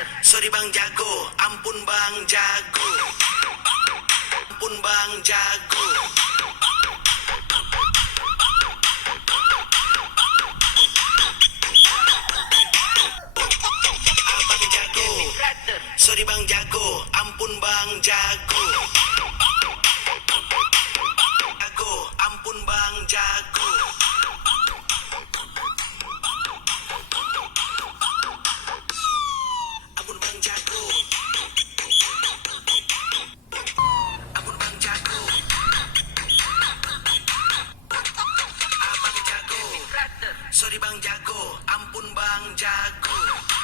Sorry bang jago, ampun bang jago, ampun bang jago. Abang jago, sorry bang jago, ampun bang jago, jago, ampun bang jago. Ampun bang jago, ampun bang jago, abang jago, sorry bang jago, ampun bang jago.